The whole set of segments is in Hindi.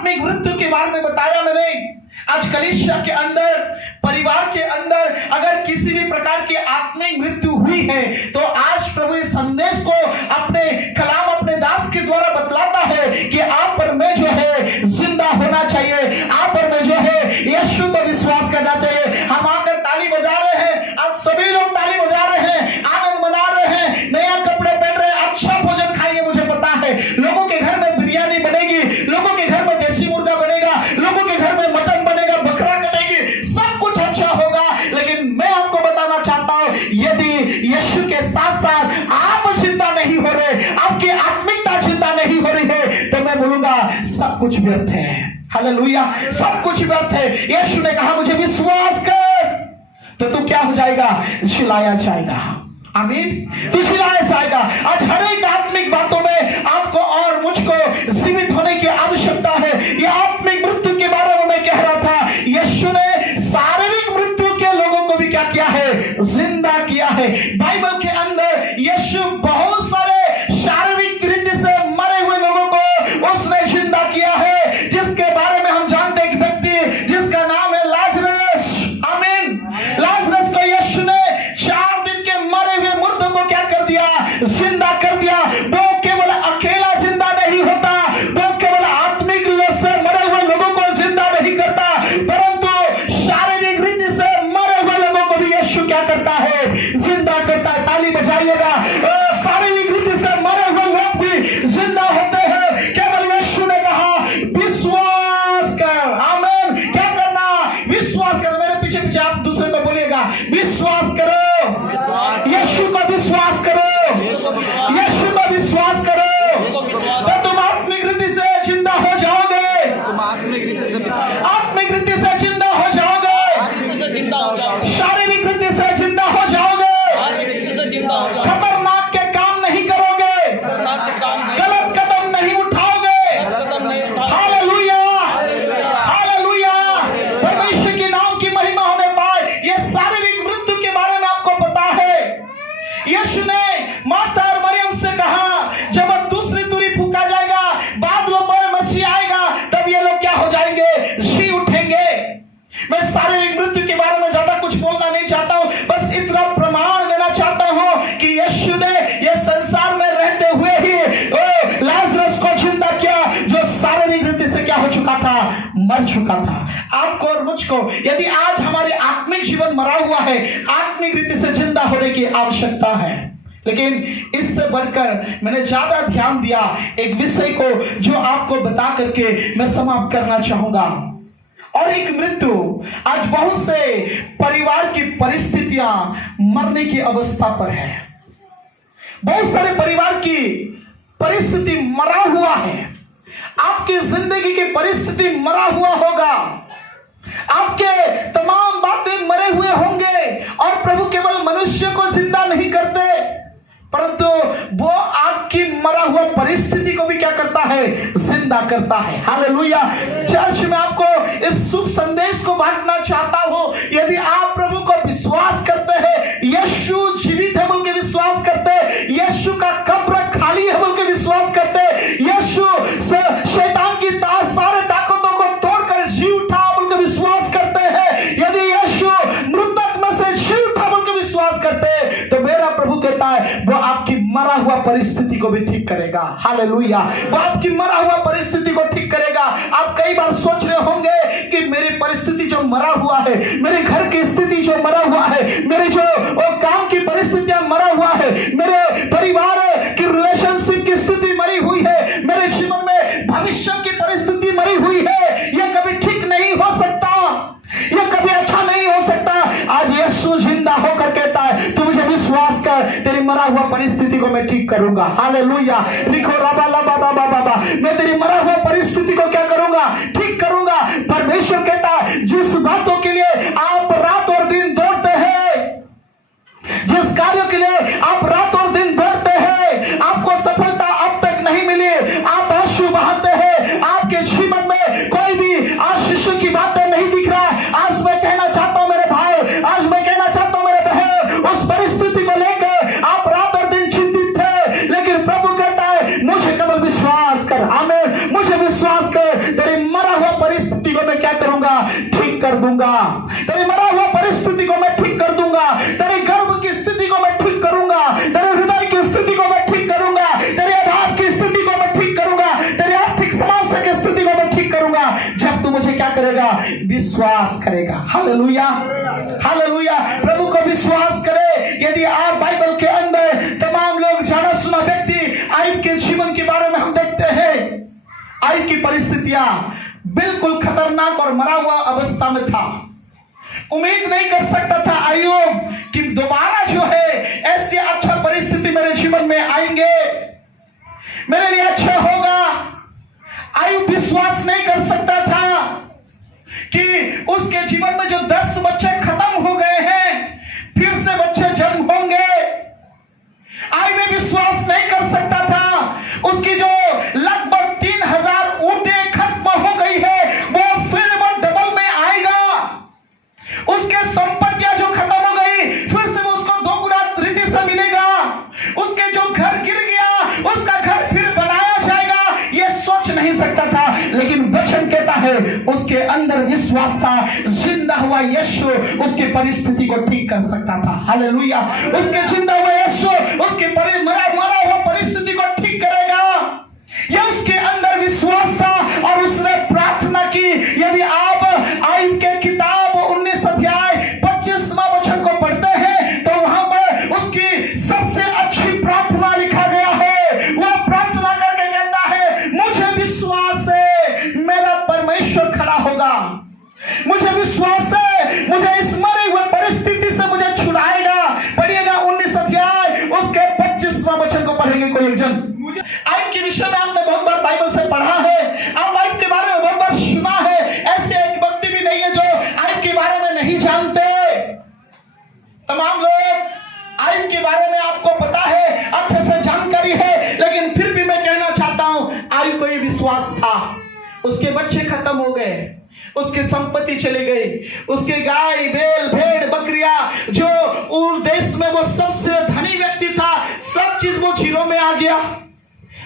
आत्मिक मृत्यु के बारे में बताया मैंने। आज कलीसिया के अंदर, परिवार के अंदर अगर किसी भी प्रकार की आत्मिक मृत्यु हुई है तो आज प्रभु इस संदेश को अपने कलाम, अपने दास के द्वारा बतलाता है कि आप पर में जो है जिंदा होना चाहिए, आप पर में जो है यीशु को विश्वास करना चाहिए। हम आकर ताली बजा रहे हैं, आज सभी लोग ताली बजा रहे हैं, आनंद मना रहे हैं, नया कपड़े पहन रहे हैं, अच्छा भोजन खाएंगे। मुझे पता है लोगों के घर में बिरयानी बनेगी, लोगों के घर में देसी मुर्गा बनेगा, लोगों के घर में मटन बनेगा, बकरा कटेगी, सब कुछ अच्छा होगा। लेकिन मैं आपको बताना चाहता हूं, यदि यीशु के साथ साथ आप जिंदा नहीं हो रहे, आपकी आत्मिकता जिंदा नहीं हो रही है, तो मैं बोलूंगा सब कुछ व्यर्थ है। हालेलुया, सब कुछ व्यर्थ है। यीशु ने कहा मुझे विश्वास कर, तो तू क्या हो जाएगा? जिलाया जाएगा। आमीन, तू जिलाया जाएगा। आज हर एक आत्मिक बातों में आपको और मुझको जीवित होने की आवश्यकता है। यह आत्मिक मृत्यु के बारे में मैं कह रहा था, यीशु ने शारीरिक मृत्यु के लोगों को भी क्या किया है? जिंदा किया है। बाइबल के अंदर यीशु बहुत सारे शारीरिक रीति से मरे हुए लोगों को उसने जिंदा किया है, जिसके बारे में हम जानते हैं, एक व्यक्ति जिसका नाम है लाजरस। आमीन, लाजरस को यीशु ने 4 दिन के मरे हुए मुर्दों को क्या कर दिया? जिंदा कर दिया। वो केवल अकेला जिंदा नहीं होता, वो केवल आत्मिक रूप से मरे हुए लोगों को जिंदा नहीं करता, परंतु शारीरिक रीति से मरे हुए लोगों को भी यीशु क्या करता है? जिंदा करता है। ताली बजाइएगा। शारीरिक रीति से मरे हुए लोग भी जिंदा होते हैं। केवल यीशु ने कहा विश्वास कर। आमीन, क्या करना? विश्वास कर। मेरे पीछे पीछे आप दूसरे को बोलिएगा, विश्वास करो, यीशु को विश्वास करो, यीशु को विश्वास करो, तो तुम आत्मिक रीति से जिंदा हो जाओगे। आत्मिक रीति से जिंदा हो जाओगे, शारीरिक रीति से जिंदा हो जाओगे, खतरनाक के काम नहीं करोगे, गलत कदम नहीं उठाओगे। हालेलुया, हालेलुया, परमेश्वर के नाम की महिमा होने पाए। ये शारीरिक मृत्यु के बारे में आपको पता है, यीशु ने माता और मरियम से कहा जब दूसरी तुरी फूका जाएगा, बादलों पर मसीह आएगा, तब ये लोग क्या हो जाएंगे? जी उठेंगे। मैं शारीरिक मृत्यु के बारे में ज्यादा कुछ बोलना नहीं चाहता हूं, बस इतना प्रमाण देना चाहता हूं कि यीशु ने ये संसार में रहते हुए ही लाजरस को जिंदा किया, जो शारीरिक रीति से क्या हो चुका था? मर चुका था। आपको और मुझको यदि आज हमारे आत्मिक जीवन मरा हुआ है, आत्मिक रीति से जिंदा होने की आवश्यकता है। लेकिन इससे बढ़कर मैंने ज्यादा ध्यान दिया एक विषय को, जो आपको बता करके मैं समाप्त करना चाहूंगा। और एक मृत्यु, आज बहुत से परिवार की परिस्थितियां मरने की अवस्था पर है। बहुत सारे परिवार की परिस्थिति मरा हुआ है। आपकी जिंदगी की परिस्थिति मरा हुआ होगा, आपके तमाम बातें मरे हुए होंगे। और प्रभु केवल मनुष्य को जिंदा नहीं करते, परंतु वो आपकी मरा हुआ परिस्थिति को भी क्या करता है? जिंदा करता है। हालेलुया। चर्च में आपको इस शुभ संदेश को बांटना चाहता हूं, यदि आप प्रभु को विश्वास करते हैं, यीशु जीवित है बोल के विश्वास करते हैं, यीशु का कब्र खाली है बोल के विश्वास करते हैं, यीशु शैतान की सारे ताकतों को तोड़कर जी उठा बोल के विश्वास करते हैं, यदि यीशु मृतक में से जी उठा बोल के विश्वास करते हैं, तो मेरा प्रभु कहता है वो आपकी मरा हुआ परिस्थिति को भी ठीक करेगा। हालेलुया, वो आपकी मरा हुआ परिस्थिति को ठीक करेगा। आप कई बार सोच रहे होंगे कि मेरी परिस्थिति जो मरा हुआ है, मेरे घर की स्थिति जो मरा हुआ है, मेरे जो काम की परिस्थितियां मरा हुआ है, मेरे परिवार की रिलेशनशिप की स्थिति मरी हुई है, मेरे जीवन में भविष्य की परिस्थिति मरी हुई है, यह कभी ठीक नहीं हो सकता, यह कभी अच्छा नहीं हो सकता। आज यीशु जिंदा होकर कहता है तू मुझे विश्वास कर, तेरी मरा हुआ परिस्थिति को मैं ठीक करूंगा। हालेलुया। लिखो रबा लबा बाबा बाबा, मैं तेरी मरा हुआ परिस्थिति को क्या करूंगा? ठीक करूंगा। परमेश्वर कहता है जिस बातों के लिए आप रात और दिन दौड़ते हैं, जिस कार्यों के लिए आप रात और दिन दौड़ते हैं, आपको सफलता अब तक नहीं मिली, आप आंसू बहाते हैं, आपके जीवन में कोई भी आशीष की बातें नहीं दिख रहा है। आज मैं कहना चाहता हूं मेरे भाई, आज मैं कहना चाहता हूं मेरे बहन, उस परिस्थिति को लेकर आप रात और दिन चिंतित थे, लेकिन प्रभु कहता है मुझे केवल विश्वास कर। आमीन, मुझे विश्वास कर, तेरी कर दूंगा, तेरे मरा हुआ परिस्थिति को मैं ठीक कर दूंगा, तेरे गर्भ की स्थिति को मैं ठीक करूंगा, तेरे हृदय की स्थिति को मैं ठीक करूंगा, तेरे अभाव की स्थिति को मैं ठीक करूंगा, तेरे आर्थिक समस्या की स्थिति को मैं ठीक करूंगा, जब तू मुझे क्या करेगा? विश्वास करेगा। Hallelujah, hallelujah. प्रभु को विश्वास करे। यदि आप बाइबल के अंदर तमाम लोग जाना सुना व्यक्ति आयub के जीवन के बारे में हम देखते हैं, आयub की परिस्थितियां बिल्कुल खतरनाक और मरा हुआ अवस्था में था। उम्मीद नहीं कर सकता था आयub कि दोबारा जो है ऐसी अच्छा परिस्थिति मेरे जीवन में आएंगे, मेरे लिए अच्छा होगा। आयub विश्वास नहीं कर सकता था कि उसके जीवन में जो 10 बच्चे खत्म हो गए हैं, फिर से बच्चे जन्म होंगे। आयub विश्वास नहीं कर सकता था उसकी जो लगभग 3000 ऊंटें खत्म हो गई है, वो फिर वो डबल में आएगा। उसके संपत्तियां जो खत्म हो गई, फिर से वो उसको 2 गुना रीति से मिलेगा। उसके जो घर गिर गया, उसका घर फिर बनाया जाएगा। ये सोच नहीं सकता था, लेकिन वचन कहता है उसके अंदर विश्वास था। जिंदा हुआ यीशु उसकी परिस्थिति को ठीक कर सकता था। हालेलुया। उसके जिंदा हुआ यीशु उसके मरा हुआ परिस्थिति को ठीक करेगा। यह उसके अंदर विश्वास था और उसने प्रार्थना की। यदि आप आयub के किताब 19 अध्याय 25वां वचन को पढ़ते हैं तो वहां पर उसकी सबसे अच्छी प्रार्थना लिखा गया है। वह प्रार्थना करके कहता है, मुझे विश्वास है मेरा परमेश्वर खड़ा होगा, मुझे विश्वास है मुझे इस मरे हुए परिस्थिति से मुझे छुड़ाएगा। पढ़िएगा 19 अध्याय उसके 25वां वचन को पढ़ेंगे कोई एक जन। आयub के विषय में आपने बहुत बार बाइबल से पढ़ा है, आप आयub के बारे में बहुत बार सुना है। ऐसे एक व्यक्ति भी नहीं है जो आयub के बारे में नहीं जानते। तमाम लोग आयub के बारे में आपको पता है, अच्छे से जानकारी है, लेकिन फिर भी मैं कहना चाहता हूं आयub को ये विश्वास था। उसके बच्चे खत्म हो गए, उसकी संपत्ति चली गई, उसके गाय बैल भेड़ बकरियां जो उस देश में वो सबसे धनी व्यक्ति था, सब चीज वो जीरो में आ गया।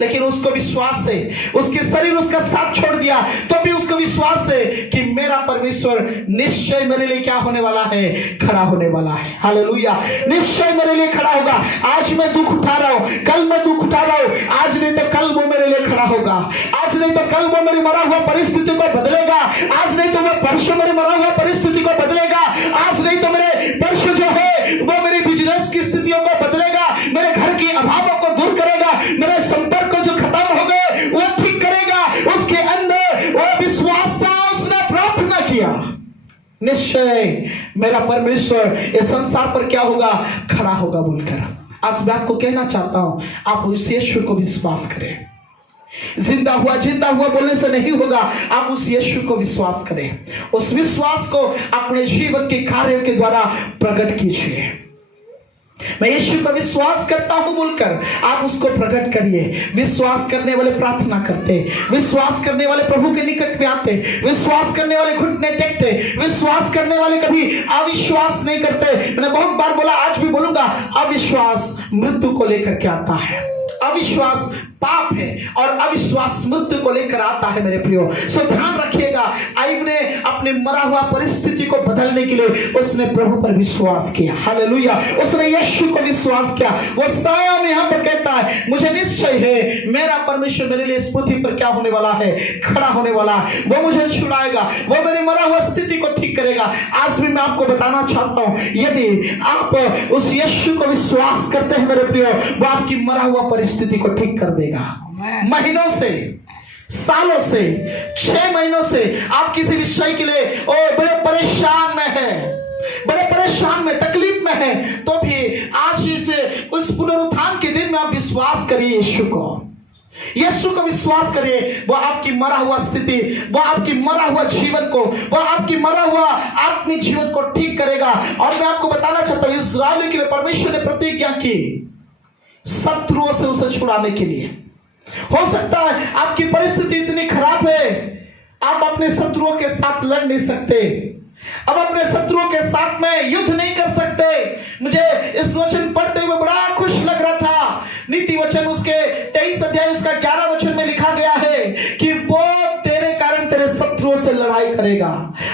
लेकिन उसको विश्वास है, उसके शरीर उसका साथ छोड़ दिया, तो भी उसको विश्वास है कि मेरा परमेश्वर निश्चय मेरे लिए क्या होने वाला है? खड़ा होने वाला है। हालेलुया। निश्चय मेरे लिए खड़ा होगा। आज मैं दुख उठा रहा हूं, कल मैं दुख उठा रहा हूं, आज नहीं तो कल वो मेरे लिए खड़ा होगा। आज नहीं तो कल वो मेरी मरा हुआ परिस्थिति को बदलेगा। आज नहीं तो वो परसों मेरे मरा हुआ परिस्थिति को बदलेगा। आज नहीं तो मेरे परसों जो है वो मेरी बिजनेस की स्थितियों को बदलेगा, मेरे घर की अभावों को दूर करेगा, मेरे संपर्क को जो खत्म हो गए वो ठीक करेगा। उसके अंदर वो विश्वास था, उसने प्रार्थना किया, निश्चय मेरा परमेश्वर इस संसार पर क्या होगा? खड़ा होगा बोलकर। आज मैं आपको कहना चाहता हूं, आप उस यीशु को विश्वास करें। जिंदा हुआ बोलने से नहीं होगा, आप उस यीशु को विश्वास करें। उस विश्वास को अपने जीवन के कार्यों के द्वारा प्रकट कीजिए। मैं यीशु का विश्वास करता हूं बोलकर आप उसको प्रकट करिए। विश्वास करने वाले प्रार्थना करते, विश्वास करने वाले प्रभु के निकट में आते, विश्वास करने वाले घुटने टेकते, विश्वास करने वाले कभी अविश्वास नहीं करते। मैंने बहुत बार बोला, आज भी बोलूंगा, अविश्वास मृत्यु को लेकर के आता है। अविश्वास पाप है और अविश्वास मृत्यु को लेकर आता है मेरे प्रियो। सो ध्यान रखिएगा, आयub ने अपने मरा हुआ परिस्थिति को बदलने के लिए उसने प्रभु पर विश्वास किया। हालेलुया। उसने यीशु को विश्वास किया। वो स्वयं यहाँ पर कहता है, मुझे निश्चय है मेरा परमेश्वर मेरे लिए इस पृथ्वी पर क्या होने वाला है? खड़ा होने वाला है। वो मुझे छुड़ाएगा, वो मेरी मरा हुआ स्थिति को ठीक करेगा। आज भी मैं आपको बताना चाहता हूं, यदि आप उस यीशु को विश्वास करते हैं मेरे प्रियो, वो आपकी मरा हुआ परिस्थिति को ठीक कर देगा। महीनों से, सालों से, 6 महीनों से आप किसी विषय के लिए बड़े परेशान में है, बड़े परेशान में, तकलीफ में है, तो भी आज से उस पुनरुत्थान के दिन में आप विश्वास करिए यीशु को विश्वास करिए। वो आपकी मरा हुआ स्थिति, वो आपकी मरा हुआ जीवन को, वो आपकी मरा हुआ आत्मिक जीवन को ठीक करेगा। और मैं आपको बताना चाहता हूं, इस्राएल के लिए परमेश्वर ने प्रतिज्ञा की शत्रुओं से उसे छुड़ाने के लिए। हो सकता है आपकी परिस्थिति इतनी खराब है, आप अपने शत्रुओं के साथ लड़ नहीं सकते, अब अपने शत्रुओं के साथ में युद्ध नहीं कर सकते। मुझे इस वचन पढ़ते हुए बड़ा खुश लग रहा था। नीति वचन उसके 23 अध्याय उसका 11 वचन में लिखा गया है कि वो तेरे कारण तेरे शत्रुओं से लड़ाई करेगा।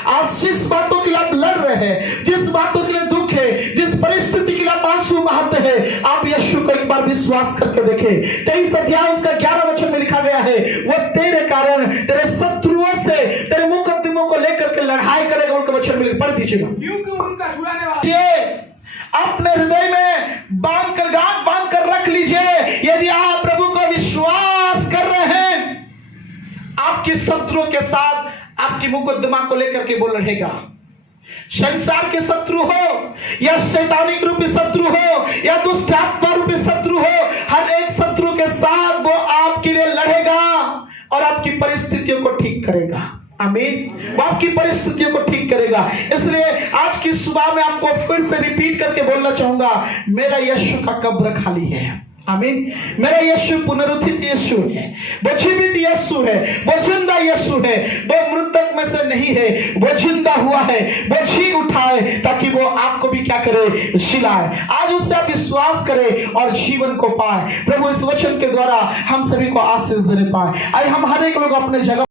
आज जिस बातों के लिए आप लड़ रहे हैं, जिस बातों के लिए दुख है, जिस परिस्थिति के लिए आप आंसू बहाते हैं, आप यीशु को एक बार विश्वास करके देखें। 23 अध्याय उसका 11 वचन में लिखा गया है, वो तेरे कारण तेरे शत्रुओं से तेरे मुकद्दमों को लेकर के लड़ाई करेगा। उनका वचन में पढ़ दीजिएगा। क्योंकि उनका छुड़ाने वाला अपने हृदय में बांध कर, गांठ बांध कर रख लीजिए। यदि आप प्रभु को विश्वास कर रहे हैं, आपके शत्रुओं के साथ आपकी मुकद्दमा को लेकर के वो लड़ेगा। संसार के शत्रु हो या शैतानिक रूपी शत्रु हो या दुष्ट आत्मा रूपी शत्रु हो, हर एक शत्रु के साथ वो आपके लिए लड़ेगा और आपकी परिस्थितियों को ठीक करेगा। आमीन। वो आपकी परिस्थितियों को ठीक करेगा। इसलिए आज की सुबह में आपको फिर से रिपीट करके बोलना चाहूंगा, मेरा यीशु का कब्र खाली है। आमीन। मेरा यीशु पुनरुत्थित यीशु है, वो जीवित यीशु है, वो जिंदा यीशु है, वो मृतक में से नहीं है, वो जिंदा हुआ है, वो जी उठाए ताकि वो आपको भी क्या करे, जिलाए। आज उससे आप विश्वास करें और जीवन को पाए। प्रभु इस वचन के द्वारा हम सभी को आशीष देने पाए। आइए हम हर एक लोग अपने जगह